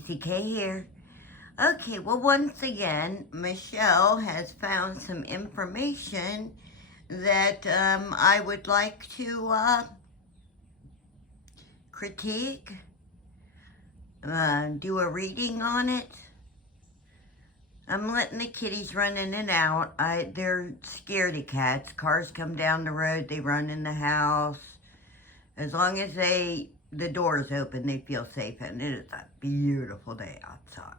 CK here. Okay, well, once again, Michelle has found some information that I would like to critique, do a reading on it. I'm letting the kitties run in and out. They're scaredy cats. Cars come down the road, they run in the house. As long as the door's open, they feel safe, and it is a beautiful day outside.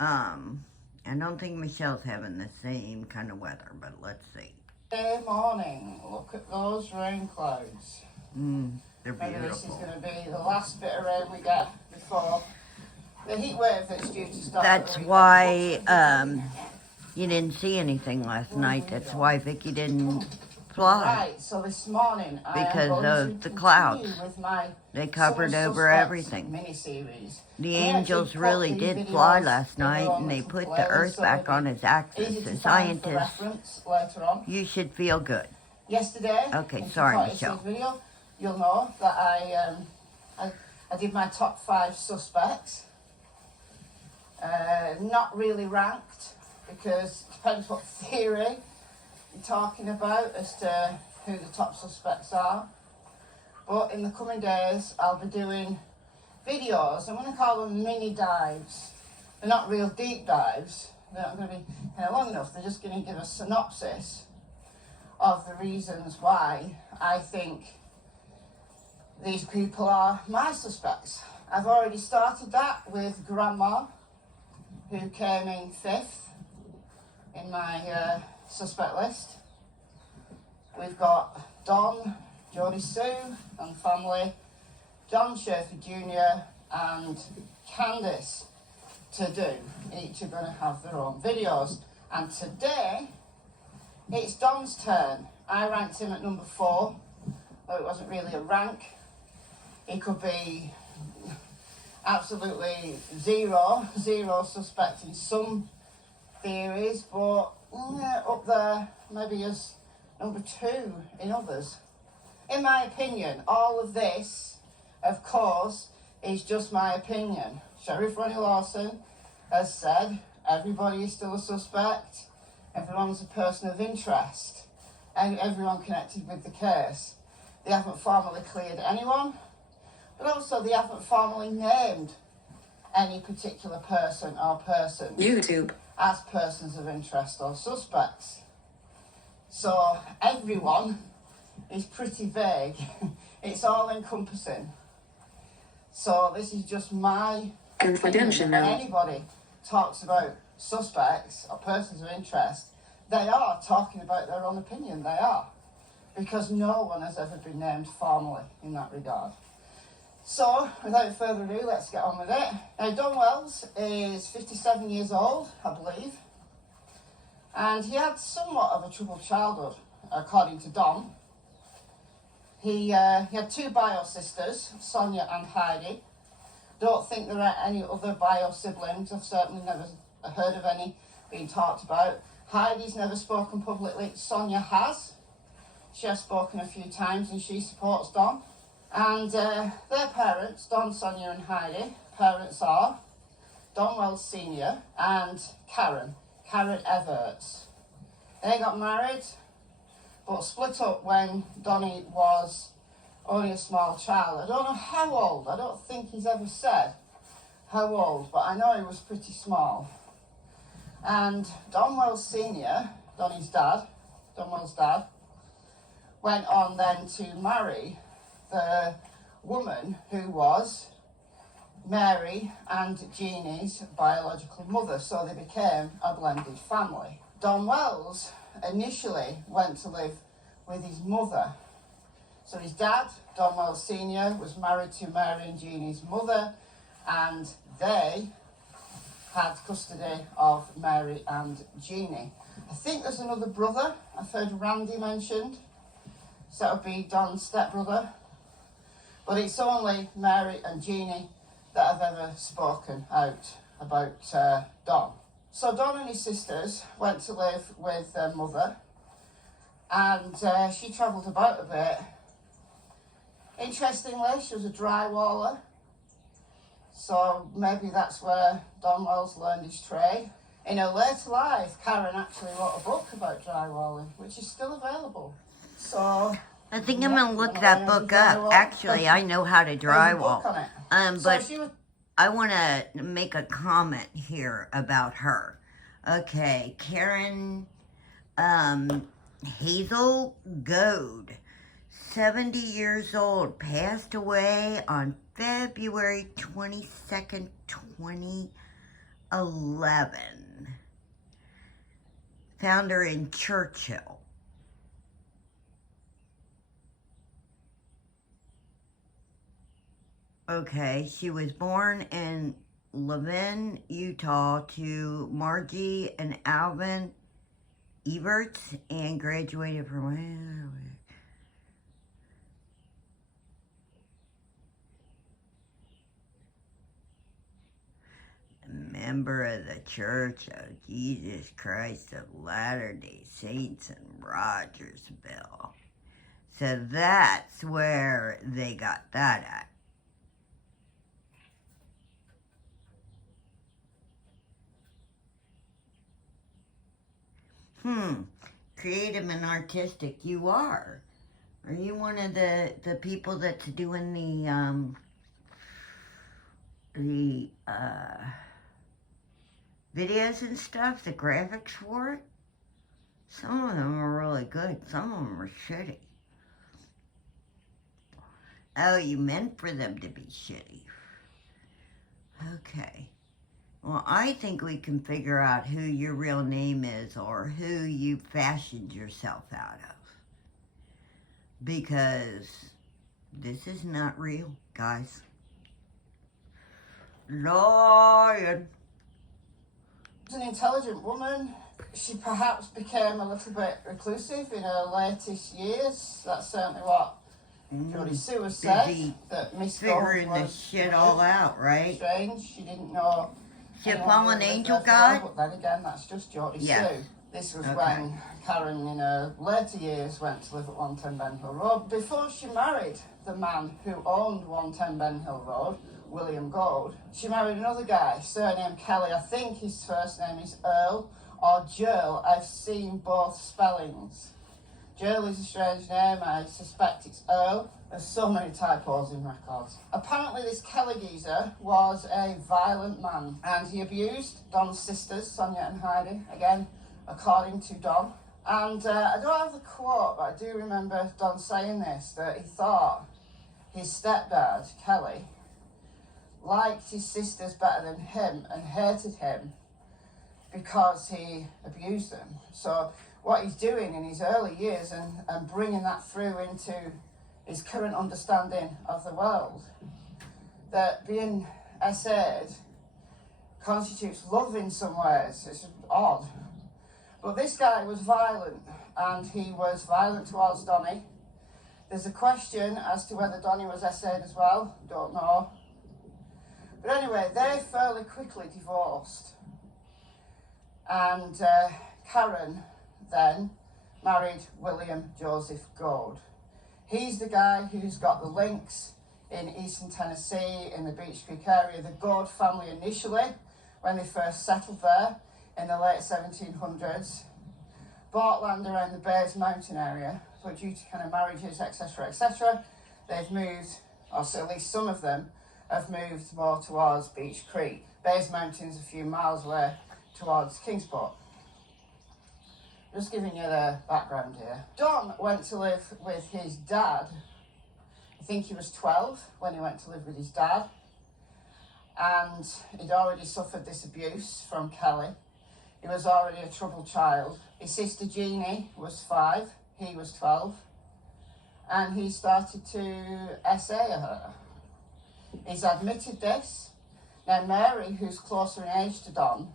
I don't think Michelle's having the same kind of weather, but let's see. Good morning. Look at those rain clouds. They're Maybe beautiful. this is going to be the last bit of rain we get before the heat wave that's due to start. That's why you didn't see anything last night. That's why Vicky didn't fly. Right, so this morning because of the clouds. They covered over everything. Mini-series. The angels really did fly last night, and they put the earth back on its axis. The scientists, you should feel good. Yesterday, okay, sorry, Michelle. Video, you'll know that I did my top 5 suspects. Not really ranked, because it depends what theory you're talking about as to who the top suspects are. But in the coming days, I'll be doing videos. I'm going to call them mini dives. They're not real deep dives. They're not going to be long enough. They're just going to give a synopsis of the reasons why I think these people are my suspects. I've already started that with Grandma, who came in 5th in my suspect list. We've got Don, Jodie Sue and family, John Schaefer Jr. and Candice to do. Each are going to have their own videos. And today, it's Don's turn. I ranked him at number 4, though it wasn't really a rank. He could be absolutely zero suspect in some theories, but up there maybe as number 2 in others. In my opinion, all of this, of course, is just my opinion. Sheriff Ronnie Lawson has said everybody is still a suspect, everyone's a person of interest, and everyone connected with the case. They haven't formally cleared anyone, but also they haven't formally named any particular person or persons as persons of interest or suspects. So everyone is pretty vague. It's all encompassing. So this is just my opinion. When anybody talks about suspects or persons of interest, they are talking about their own opinion. They are. Because no one has ever been named formally in that regard. So, without further ado, let's get on with it. Now, Don Wells is 57 years old, I believe. And he had somewhat of a troubled childhood, according to Don. He had 2 bio sisters, Sonia and Heidi. Don't think there are any other bio siblings. I've certainly never heard of any being talked about. Heidi's never spoken publicly. Sonia has. She has spoken a few times and she supports Don. And their parents, Don, Sonia and Heidi, parents are Don Wells Sr. and Karen Everts. They got married, but split up when Donnie was only a small child. I don't know how old. I don't think he's ever said how old, but I know he was pretty small. And Don Wells Sr., Donnie's dad, Don Wells' dad, went on then to marry the woman who was Mary and Jeannie's biological mother, so they became a blended family. Don Wells initially went to live with his mother. So his dad, Don Wells Sr., was married to Mary and Jeannie's mother, and they had custody of Mary and Jeannie. I think there's another brother. I've heard Randy mentioned. So that would be Don's stepbrother. But it's only Mary and Jeannie that have ever spoken out about Don. So Don and his sisters went to live with their mother, and she travelled about a bit. Interestingly, she was a drywaller. So maybe that's where Don Wells learned his trade. In her later life, Karen actually wrote a book about drywalling, which is still available. So I think I'm gonna look that book up. Actually, I know how to drywall. But I want to make a comment here about her. Okay, Karen Hazel Goad, 70 years old, passed away on February 22nd, 2011. Found her in Churchill. Okay, she was born in Levin, Utah to Margie and Alvin Eberts and graduated from a member of the Church of Jesus Christ of Latter-day Saints in Rogersville. So that's where they got that at. Creative and artistic you are. Are you one of the people that's doing the videos and stuff, the graphics for it? Some of them are really good. Some of them are shitty. Oh, you meant for them to be shitty. Okay. Well, I think we can figure out who your real name is or who you fashioned yourself out of. Because this is not real, guys. Lying. She's an intelligent woman. She perhaps became a little bit reclusive in her latest years. That's certainly what Jodie Sue has said. That Miss figuring this shit all out, right? Strange. She didn't know. She a fallen angel god? But then again, that's just Jodie Sue. This was when Karen, in her later years, went to live at 110 Ben Hill Road. Before she married the man who owned 110 Ben Hill Road, William Goad, she married another guy, surnamed Kelly. I think his first name is Earl or Joel. I've seen both spellings. Joel is a strange name. I suspect it's Earl. There's so many typos in records. Apparently this Kelly geezer was a violent man and he abused Don's sisters, Sonia and Heidi, again, according to Don. And I don't have the quote, but I do remember Don saying this, that he thought his stepdad, Kelly, liked his sisters better than him and hated him because he abused them. So what he's doing in his early years and bringing that through into his current understanding of the world, that being SA'd constitutes love in some ways. It's odd. But this guy was violent, and he was violent towards Donnie. There's a question as to whether Donnie was SA'd as well. Don't know. But anyway, they fairly quickly divorced. And Karen then married William Joseph Goad. He's the guy who's got the links in eastern Tennessee, in the Beech Creek area. The Goad family initially, when they first settled there in the late 1700s, bought land around the Bays Mountain area, but due to kind of marriages, etc., they've moved, or so at least some of them, have moved more towards Beech Creek. Bays Mountain's a few miles away towards Kingsport. Just giving you the background here. Don went to live with his dad. I think he was 12 when he went to live with his dad. And he'd already suffered this abuse from Kelly. He was already a troubled child. His sister Jeannie was 5, he was 12. And he started to SA her. He's admitted this. Now Mary, who's closer in age to Don,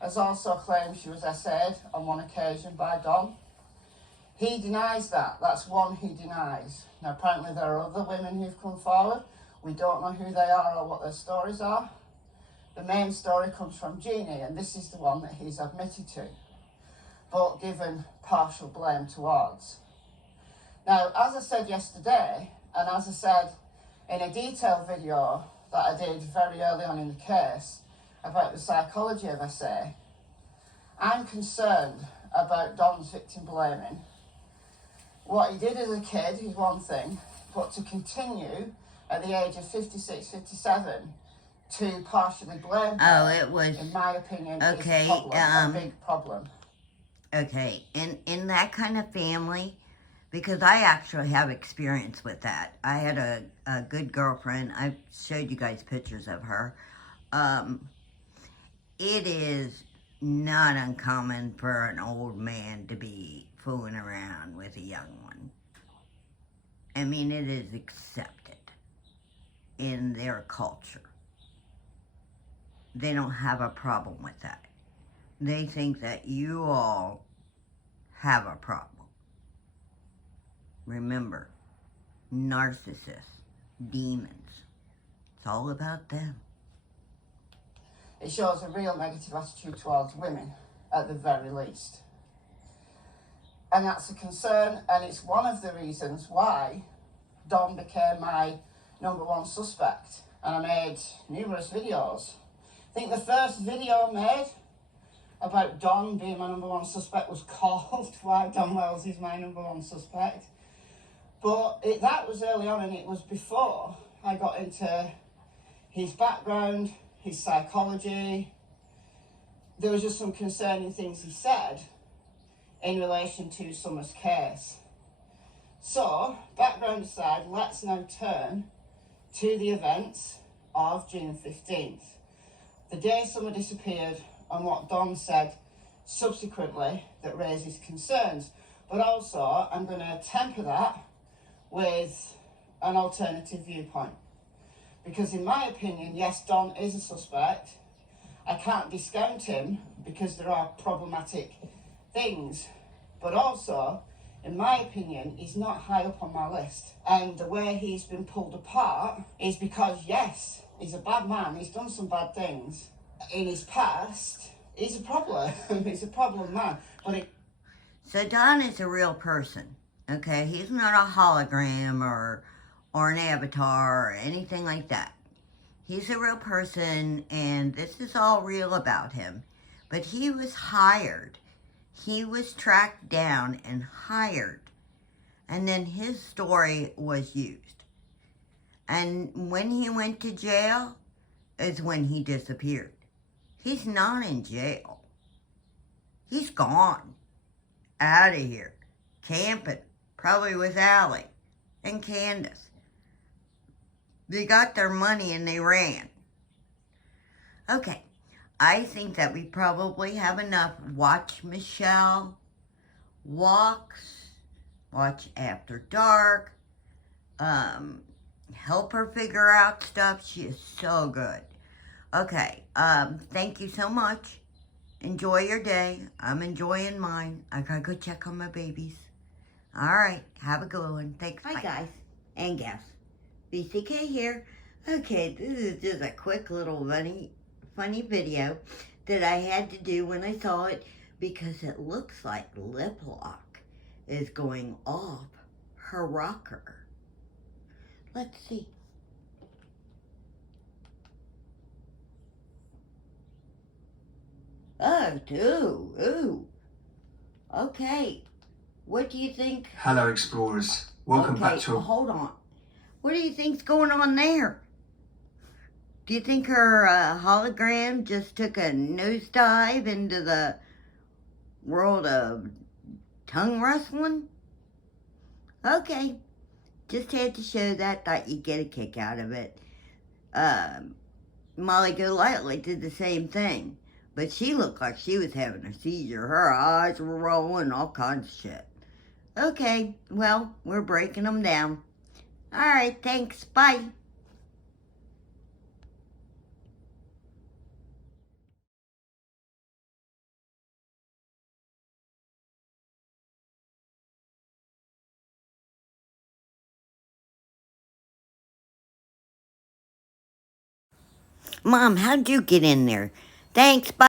has also claimed she was SA'd on one occasion by Don. He denies that. That's one he denies. Now apparently there are other women who've come forward. We don't know who they are or what their stories are. The main story comes from Jeannie, and this is the one that he's admitted to, but given partial blame towards. Now, as I said yesterday, and as I said in a detailed video that I did very early on in the case about the psychology of SA, I'm concerned about Don's victim blaming. What he did as a kid is one thing, but to continue at the age of 56, 57 to partially blame her, it was, in my opinion, okay, is a problem, a big problem. Okay, in that kind of family, because I actually have experience with that. I had a good girlfriend. I showed you guys pictures of her. It is not uncommon for an old man to be fooling around with a young one. I mean, it is accepted in their culture. They don't have a problem with that. They think that you all have a problem. Remember, narcissists, demons, it's all about them. It shows a real negative attitude towards women, at the very least. And that's a concern, and it's one of the reasons why Don became my #1 suspect. And I made numerous videos. I think the first video I made about Don being my #1 suspect was called Why Don Wells is My #1 Suspect. But that was early on, and it was before I got into his background, his psychology. There was just some concerning things he said in relation to Summer's case. So, background aside, let's now turn to the events of June 15th. The day Summer disappeared, and what Don said subsequently that raises concerns. But also, I'm going to temper that with an alternative viewpoint. Because in my opinion, yes, Don is a suspect. I can't discount him because there are problematic things. But also, in my opinion, he's not high up on my list. And the way he's been pulled apart is because, yes, he's a bad man. He's done some bad things in his past. He's a problem. He's a problem man. So Don is a real person, okay? He's not a hologram or an avatar or anything like that. He's a real person, and this is all real about him. But he was hired. He was tracked down and hired. And then his story was used. And when he went to jail is when he disappeared. He's not in jail. He's gone. Out of here. Camping. Probably with Allie and Candace. They got their money and they ran. Okay. I think that we probably have enough. Watch Michelle. Walks. Watch After Dark. Help her figure out stuff. She is so good. Okay. Thank you so much. Enjoy your day. I'm enjoying mine. I gotta go check on my babies. Alright. Have a good one. Thanks. Hi, guys and gals. BCK here. Okay, this is just a quick little funny video that I had to do when I saw it because it looks like lip lock is going off her rocker. Let's see. Oh, ooh. Okay. What do you think? Hello, explorers. Welcome back to... Hold on. What do you think's going on there? Do you think her hologram just took a nosedive into the world of tongue wrestling? Okay. Just had to show that. Thought you'd get a kick out of it. Molly Golightly did the same thing. But she looked like she was having a seizure. Her eyes were rolling, all kinds of shit. Okay, well, we're breaking them down. All right, thanks. Bye. Mom, how'd you get in there? Thanks. Bye.